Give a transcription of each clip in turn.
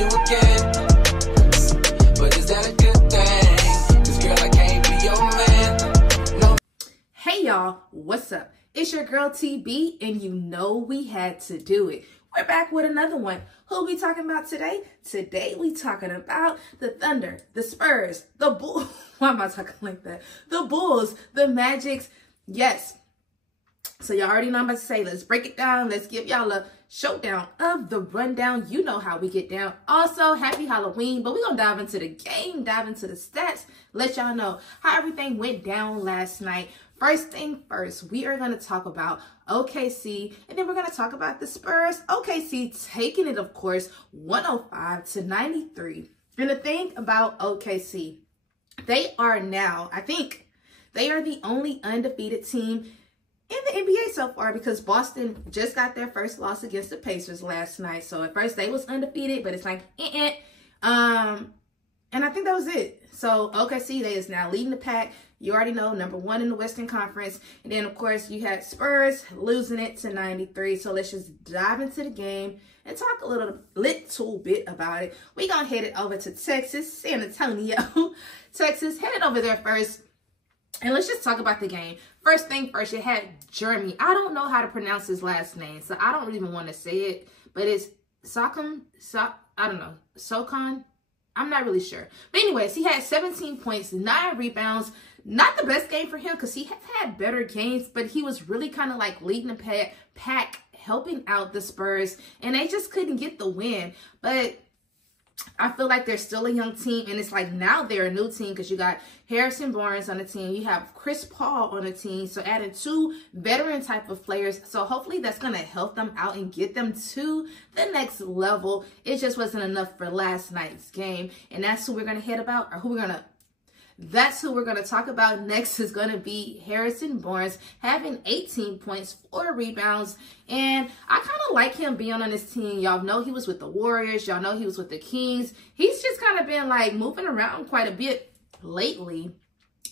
you again. But is that a good thing? 'Cause girl, I can't be your man. No. Hey y'all, what's up? It's your girl TB, and you know we had to do it. We're back with another one. Who we talking about today? Today we talking about the Thunder, the Spurs, the Bulls. Why am I talking like that? The Bulls, the Magics. Yes. So y'all already know I'm about to say, let's break it down. Let's give y'all a showdown of the rundown. You know how we get down. Also, happy Halloween. But we're going to dive into the game, dive into the stats, let y'all know how everything went down last night. First thing first, we are going to talk about OKC, and then we're going to talk about the Spurs. OKC taking it, of course, 105-93. And the thing about OKC, they are now, I think, they are the only undefeated team in the NBA so far, because Boston just got their first loss against the Pacers last night. So at first they was undefeated, but it's like, and I think that was it. So OKC, they is now leading the pack. You already know, #1 in the Western Conference. And then, of course, you had Spurs losing it to 93. So let's just dive into the game and talk a little bit about it. We're going to head it over to Texas, San Antonio. Texas, headed over there first. And let's just talk about the game. First thing first, you had Jeremy. I don't know how to pronounce his last name, so I don't even want to say it. But it's Socon. I'm not really sure. But anyways, he had 17 points, 9 rebounds. Not the best game for him because he had better games, but he was really kind of like leading the pack, helping out the Spurs, and they just couldn't get the win. But I feel like they're still a young team, and it's like now they're a new team because you got Harrison Barnes on the team. You have Chris Paul on the team, so adding 2 veteran type of players. So hopefully that's going to help them out and get them to the next level. It just wasn't enough for last night's game, and that's who we're going to head about, or that's who we're going to talk about next. Is going to be Harrison Barnes having 18 points, 4 rebounds. And I kind of like him being on this team. Y'all know he was with the Warriors. Y'all know he was with the Kings. He's just kind of been like moving around quite a bit lately.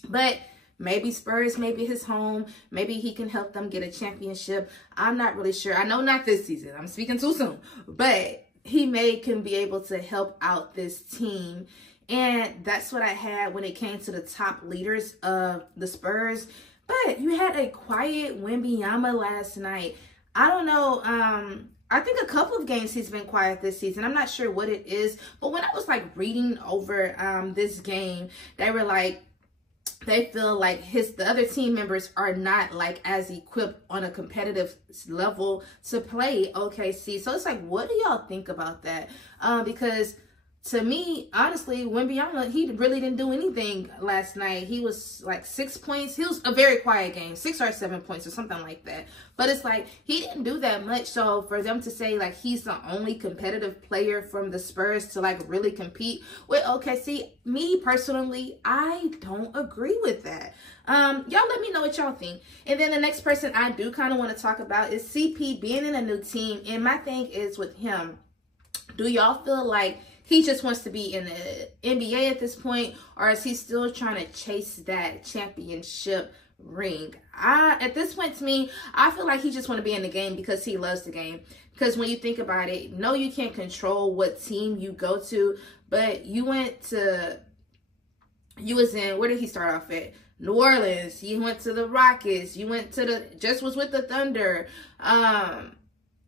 But maybe Spurs, maybe his home. Maybe he can help them get a championship. I'm not really sure. I know not this season. I'm speaking too soon. But he can be able to help out this team. And that's what I had when it came to the top leaders of the Spurs. But you had a quiet Wemby last night. I don't know. I think a couple of games he's been quiet this season. I'm not sure what it is. But when I was like reading over this game, they were like, they feel like the other team members are not like as equipped on a competitive level to play OKC. So it's like, what do y'all think about that? Because to me, honestly, Wemby, he really didn't do anything last night. He was like 6 points. He was a very quiet game, 6 or 7 points or something like that. But it's like he didn't do that much. So for them to say like he's the only competitive player from the Spurs to like really compete with OKC, me personally, I don't agree with that. Y'all let me know what y'all think. And then the next person I do kind of want to talk about is CP being in a new team. And my thing is with him, do y'all feel like he just wants to be in the NBA at this point, or is he still trying to chase that championship ring? At this point, to me, I feel like he just want to be in the game because he loves the game. Because when you think about it, no, you can't control what team you go to, but you was in, where did he start off at? New Orleans. You went to the Rockets. You went to just was with the Thunder.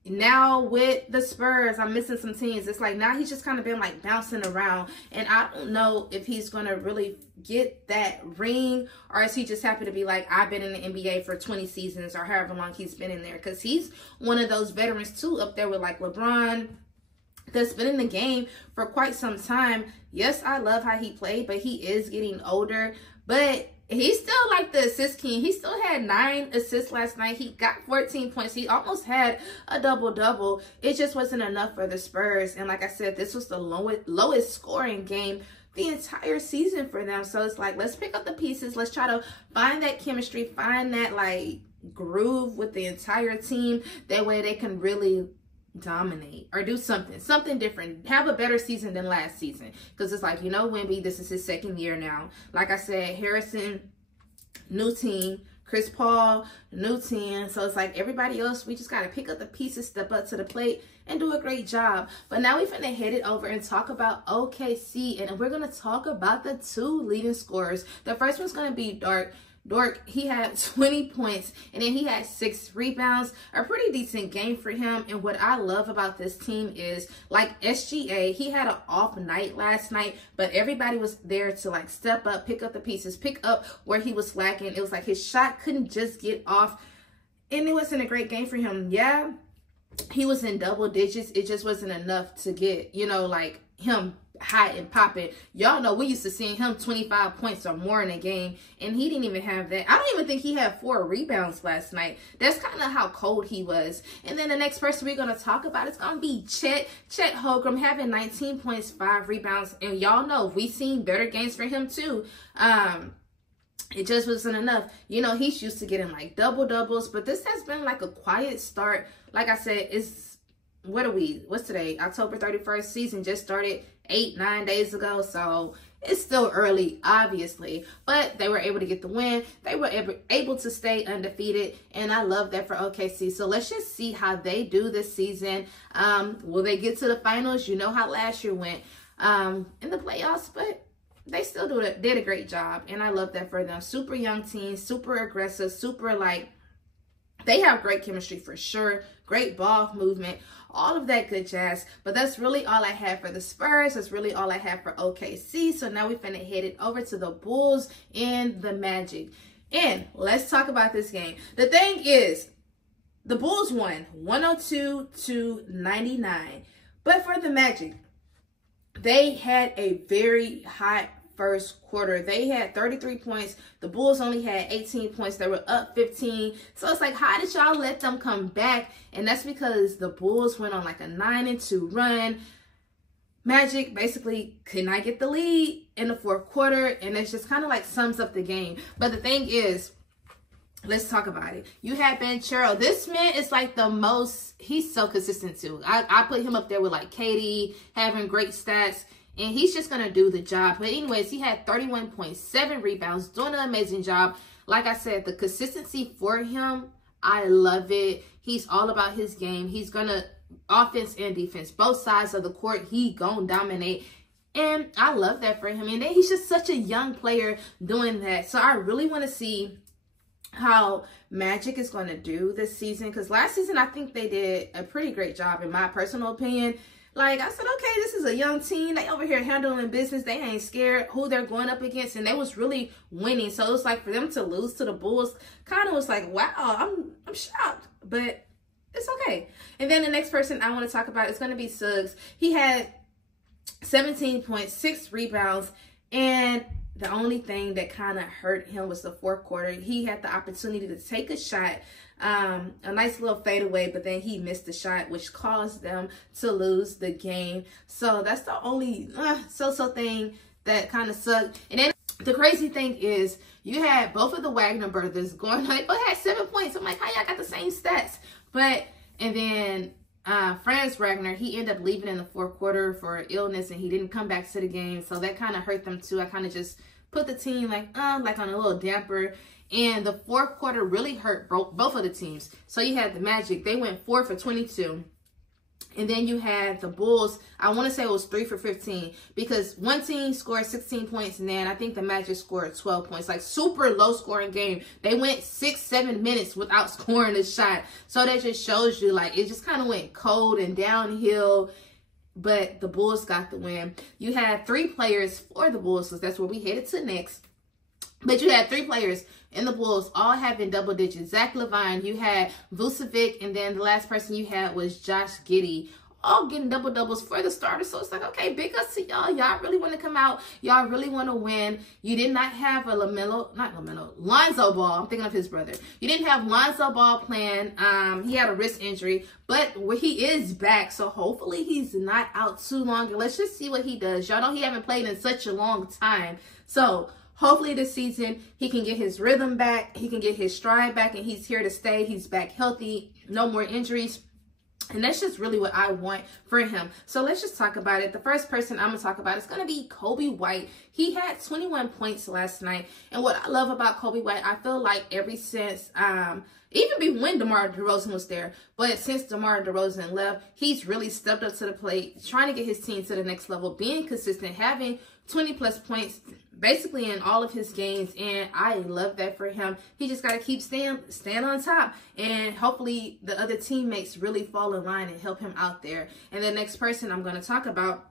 Now with the Spurs, I'm missing some teams. It's like now he's just kind of been like bouncing around, and I don't know if he's gonna really get that ring, or is he just happy to be like, I've been in the NBA for 20 seasons or however long he's been in there, because he's one of those veterans too, up there with like LeBron, that's been in the game for quite some time. Yes, I love how he played, but he is getting older. But he's still like the assist king. He still had 9 assists last night. He got 14 points. He almost had a double-double. It just wasn't enough for the Spurs. And like I said, this was the lowest scoring game the entire season for them. So it's like, let's pick up the pieces. Let's try to find that chemistry, find that like groove with the entire team. That way they can really dominate or do something different, have a better season than last season. Because it's like, you know, Wemby, this is his 2nd year now. Like I said, Harrison, new team, Chris Paul, new 10. So it's like everybody else, we just got to pick up the pieces, step up to the plate, and do a great job. But now we're finna head it over and talk about OKC. And we're going to talk about the 2 leading scorers. The first one's going to be Dort, he had 20 points, and then he had 6 rebounds. A pretty decent game for him. And what I love about this team is, like SGA, he had an off night last night, but everybody was there to like step up, pick up the pieces, pick up where he was lacking. It was like his shot couldn't just get off, and it wasn't a great game for him. Yeah, he was in double digits. It just wasn't enough to get, you know, like him hot and popping. Y'all know we used to seeing him 25 points or more in a game, and he didn't even have that. I don't even think he had 4 rebounds last night. That's kind of how cold he was. And then the next person we're going to talk about is going to be Chet Holmgren, having 19 points, 5 rebounds. And y'all know we've seen better games for him too. It just wasn't enough. You know, he's used to getting like double-doubles, but this has been like a quiet start. Like I said, it's, what's today? October 31st. Season just started 8-9 days ago, so it's still early, obviously, but they were able to get the win. They were able to stay undefeated, and I love that for OKC. So let's just see how they do this season. Will they get to the finals? You know how last year went in the playoffs, but they still did a great job, and I love that for them. Super young team, super aggressive, super like, they have great chemistry for sure, great ball movement, all of that good jazz. But that's really all I have for the Spurs. That's really all I have for OKC. So now we're finna head it over to the Bulls and the Magic. And let's talk about this game. The thing is, the Bulls won 102-99. But for the Magic, they had a very hot first quarter. They had 33 points. The Bulls only had 18 points. They were up 15. So it's like, how did y'all let them come back? And that's because the Bulls went on like a 9-2 run. Magic basically could not get the lead in the fourth quarter, and it just kind of like sums up the game. But the thing is, let's talk about it. You had Banchero. This man is like the most, he's so consistent too. I put him up there with like KD, having great stats, and he's just going to do the job. But anyways, he had 31 points, 7 rebounds, doing an amazing job. Like I said, the consistency for him, I love it. He's all about his game. He's going to, offense and defense, both sides of the court, he going to dominate. And I love that for him. And then he's just such a young player doing that. So I really want to see how Magic is going to do this season. Because last season, I think they did a pretty great job, in my personal opinion. Like, I said, okay, this is a young team. They over here handling business. They ain't scared who they're going up against. And they was really winning. So it was like, for them to lose to the Bulls, kind of was like, wow, I'm shocked. But it's okay. And then the next person I want to talk about is going to be Suggs. He had 17 points, 6 rebounds. And the only thing that kind of hurt him was the fourth quarter. He had the opportunity to take a shot. A nice little fadeaway, but then he missed the shot, which caused them to lose the game. So that's the only so-so thing that kind of sucked. And then the crazy thing is, you had both of the Wagner brothers going, like, oh, had 7 points. I'm like, how y'all got the same stats? But, and then Franz Wagner, he ended up leaving in the fourth quarter for illness, and he didn't come back to the game. So that kind of hurt them too. I kind of just put the team like on a little damper. And the fourth quarter really hurt both of the teams. So you had the Magic. They went 4 for 22. And then you had the Bulls. I want to say it was 3 for 15. Because one team scored 16 points. And then I think the Magic scored 12 points. Like, super low scoring game. They went 6-7 minutes without scoring a shot. So that just shows you, like, it just kind of went cold and downhill. But the Bulls got the win. You had 3 players for the Bulls. So that's where we headed to next. But you had 3 players in the Bulls, all having double digits. Zach LaVine, you had Vucevic, and then the last person you had was Josh Giddey, all getting double doubles for the starters. So it's like, okay, big ups to y'all. Y'all really want to come out. Y'all really want to win. You did not have a Lonzo Ball. I'm thinking of his brother. You didn't have Lonzo Ball playing. He had a wrist injury, but he is back. So hopefully he's not out too long. And let's just see what he does. Y'all know he haven't played in such a long time. So hopefully this season, he can get his rhythm back. He can get his stride back, and he's here to stay. He's back healthy. No more injuries. And that's just really what I want for him. So let's just talk about it. The first person I'm going to talk about is going to be Kobe White. He had 21 points last night. And what I love about Kobe White, I feel like ever since, even when DeMar DeRozan was there, but since DeMar DeRozan left, he's really stepped up to the plate, trying to get his team to the next level, being consistent, having 20-plus points basically in all of his games, and I love that for him. He just got to keep stand on top, and hopefully the other teammates really fall in line and help him out there. And the next person I'm going to talk about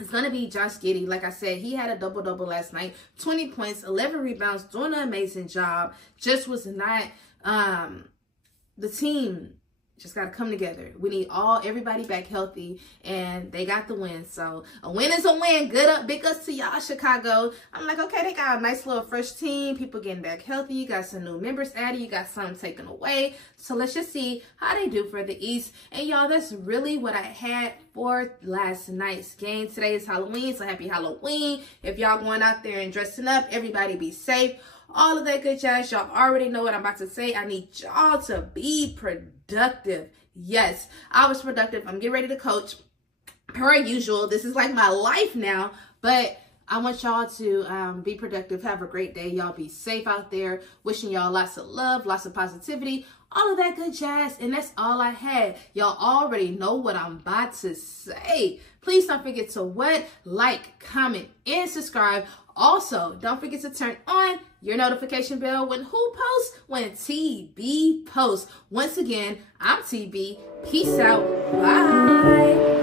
is going to be Josh Giddey. Like I said, he had a double-double last night, 20 points, 11 rebounds, doing an amazing job. Just was not, the team just got to come together. We need everybody back healthy, and they got the win. So a win is a win. Big ups to y'all, Chicago. I'm like, okay, they got a nice little fresh team. People getting back healthy. You got some new members added. You got some taken away. So let's just see how they do for the East. And y'all, that's really what I had for last night's game. Today is Halloween, so happy Halloween. If y'all going out there and dressing up, everybody be safe. All of that good jazz. Y'all already know what I'm about to say. I need y'all to be productive. Yes, I was productive. I'm getting ready to coach. Per usual, this is like my life now. But I want y'all to be productive. Have a great day. Y'all be safe out there. Wishing y'all lots of love, lots of positivity, all of that good jazz. And that's all I had. Y'all already know what I'm about to say. Please don't forget to like, comment, and subscribe. Also, don't forget to turn on your notification bell when who posts? When TB posts. Once again, I'm TB. Peace out. Bye.